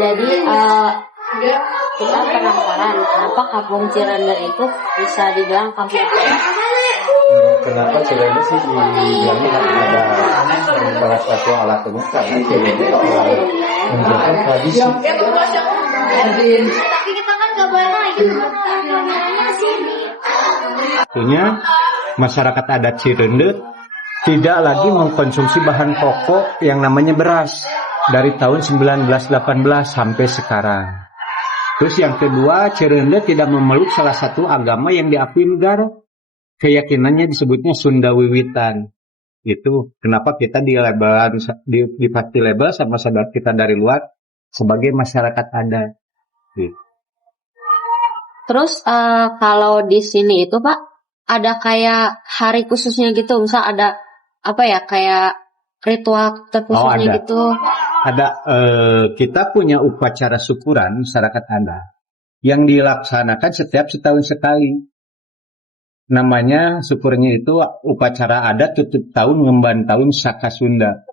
Jadi kita penasaran kenapa kampung Cirende itu bisa dibilang kampung apa? Kenapa Cirende sih dibilangnya ada salah satu alat umum karena Cirende menunjukkan tradisi. Tapi kita kan nggak boleh kameranya sini. Tentunya masyarakat adat Cirende tidak lagi mengkonsumsi bahan pokok yang namanya beras dari tahun 1918 sampai sekarang. Terus yang kedua, Cirende tidak memeluk salah satu agama yang diakui negara. Keyakinannya disebutnya Sunda Wiwitan. Itu kenapa kita dipasti label sama saudara kita dari luar sebagai masyarakat adat. Gitu. Terus kalau di sini itu Pak, ada kayak hari khususnya gitu, misal ada apa ya, kayak ritual terkhususnya gitu. Ada, kita punya upacara syukuran masyarakat adat yang dilaksanakan setiap setahun sekali. Namanya syukurnya itu upacara adat tutup tahun ngemban tahun Saka Sunda.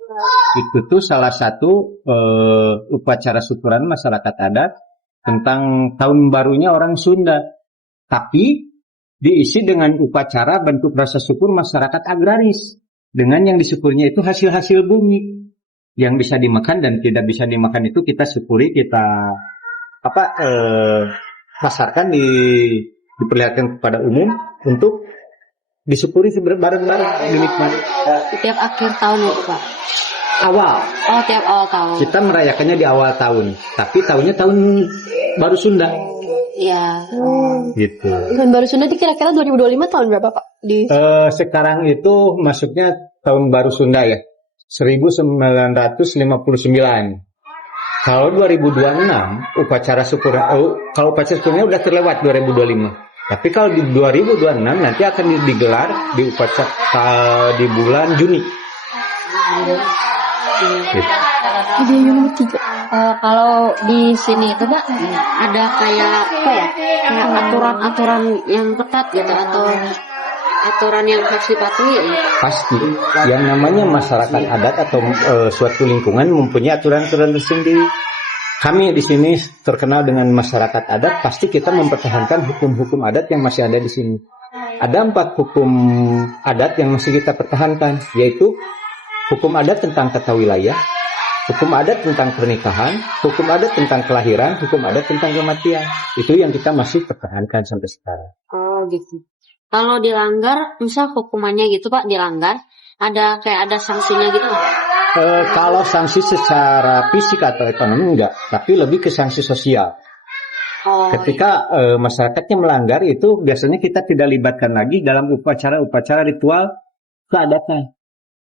Itu tuh salah satu upacara syukuran masyarakat adat tentang tahun barunya orang Sunda. Tapi diisi dengan upacara bentuk rasa syukur masyarakat agraris. Dengan yang disyukurnya itu hasil-hasil bumi yang bisa dimakan dan tidak bisa dimakan itu kita syukuri, kita pasarkan, diperlihatkan kepada umum untuk disyukuri bareng-bareng, dinikmati. Tiap akhir tahun itu Pak? Awal. Oh, tiap awal tahun. Kita merayakannya di awal tahun, tapi tahunnya tahun baru Sunda. Iya. Gitu. Tahun baru Sunda itu kira-kira 2025 tahun berapa Pak? Sekarang itu masuknya tahun baru Sunda ya, 1959. Kalau 2026 upacara syukur, kalau upacara syukurnya udah terlewat 2025. Tapi kalau di 2026 nanti akan digelar di upacara di bulan Juni. Gitu. Kalau di sini itu Pak, ada kayak apa ya, kayak aturan-aturan yang ketat gitu atau aturan yang harus dipatuhi ya? Pasti. Yang namanya masyarakat adat atau suatu lingkungan mempunyai aturan-aturan tersendiri. Kami di sini terkenal dengan masyarakat adat, pasti kita mempertahankan hukum-hukum adat yang masih ada di sini. Ada 4 hukum adat yang masih kita pertahankan, yaitu hukum adat tentang tata wilayah, hukum adat tentang pernikahan, hukum adat tentang kelahiran, hukum adat tentang kematian. Itu yang kita masih pertahankan sampai sekarang. Oh gitu. Kalau dilanggar, misal hukumannya gitu Pak, dilanggar, ada sanksinya gitu? Kalau sanksi secara fisik atau ekonomi enggak, tapi lebih ke sanksi sosial. Ketika masyarakatnya melanggar itu biasanya kita tidak libatkan lagi dalam upacara-upacara ritual keadatan.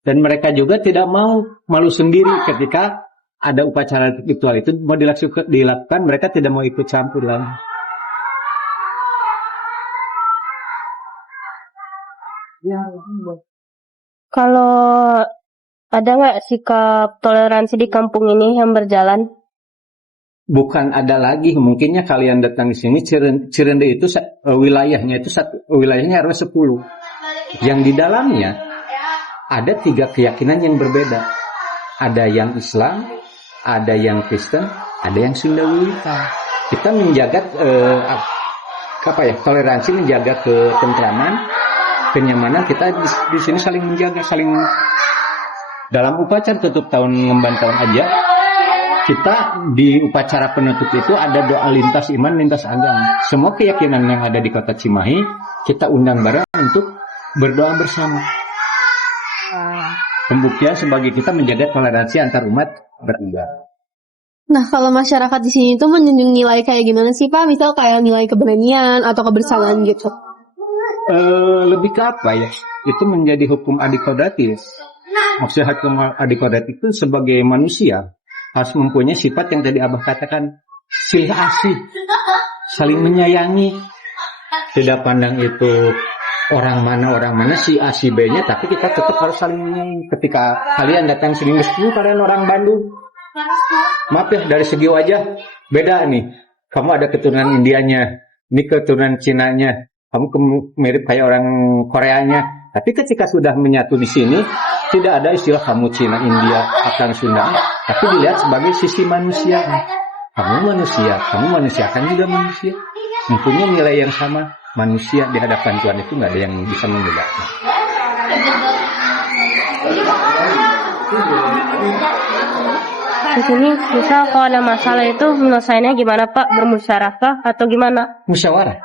Dan mereka juga tidak mau malu sendiri ketika ada upacara ritual itu mau dilakukan, mereka tidak mau ikut campur lagi. Kalau ada nggak sikap toleransi di kampung ini yang berjalan? Bukan ada lagi, mungkinnya kalian datang di sini. Cirende itu wilayahnya RW 10. Yang di dalamnya ada 3 keyakinan yang berbeda. Ada yang Islam, ada yang Kristen, ada yang Sunda Wiwitan. Kita menjaga toleransi, menjaga ketentraman, kenyamanan. Kita di sini saling menjaga, saling. Dalam upacara tutup tahun ngemban tahun aja, kita di upacara penutup itu ada doa lintas iman, lintas agama. Semua keyakinan yang ada di kota Cimahi, kita undang bareng untuk berdoa bersama. Pembuktian sebagai kita menjaga toleransi antar umat beragama. Nah, kalau masyarakat di sini tuh menjunjung nilai kayak gimana sih Pak? Misal kayak nilai keberanian atau kebersamaan gitu? Lebih ke apa ya? Itu menjadi hukum adikodratif. Maksudnya hukum adikodratif itu sebagai manusia harus mempunyai sifat yang tadi Abah katakan, silih asih, saling menyayangi. Tidak pandang itu orang mana si A si B-nya, tapi kita tetap harus saling menyayangi. Ketika kalian datang sini, meskipun kalian orang Bandung, maaf ya dari segi wajah beda nih. Kamu ada keturunan Indianya, ini keturunan Cinanya, kamu mirip kayak orang Koreanya. Tapi ketika sudah menyatu di sini, tidak ada istilah kamu Cina, India, akan Sunda, tapi dilihat sebagai sisi manusia. kamu manusia kan juga manusia, mempunyai nilai yang sama. Manusia di hadapan Tuhan itu nggak ada yang bisa membedakan. Di sini misal kalau ada masalah itu menyelesaikannya gimana Pak? Bermusyawarah atau gimana? Musyawarah.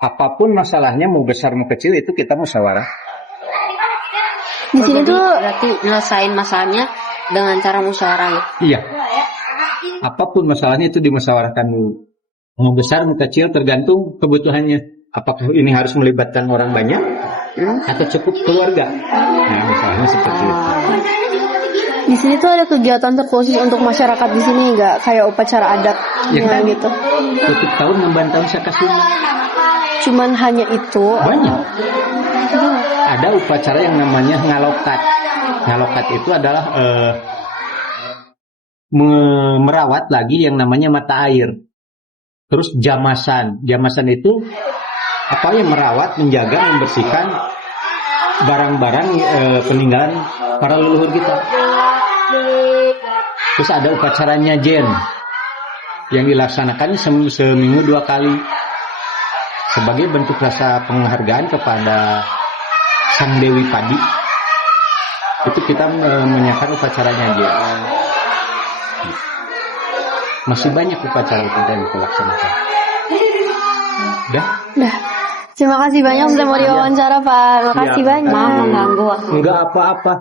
Apapun masalahnya, mau besar mau kecil, itu kita musyawarah. Di sini tuh Berarti nyelesain masalahnya dengan cara musyawarah ya. Iya. Apapun masalahnya itu dimusyawarahkan dulu. Mau besar mau kecil tergantung kebutuhannya. Apakah ini harus melibatkan orang banyak atau cukup keluarga? Nah, masalahnya seperti itu. di sini tuh ada kegiatan terkhusus untuk masyarakat di sini nggak, kayak upacara adat Ya kan? gitu. Tutup tahun membantau Sakasuna. Cuman hanya itu. Banyak. Ada upacara yang namanya ngalokat. Ngalokat itu adalah merawat lagi yang namanya mata air. Terus jamasan. Jamasan itu apa yang merawat, menjaga, membersihkan barang-barang peninggalan para leluhur kita. Terus ada upacara nyajen yang dilaksanakan seminggu 2 kali sebagai bentuk rasa penghargaan kepada Sang Dewi Padi. Itu kita menyaksikan upacara nyajen. Masih banyak upacara yang kita laksanakan. Udah? Dah. Terima kasih banyak sudah mau diwawancara Pak. Makasih banyak. Maaf mengganggu. Enggak apa-apa.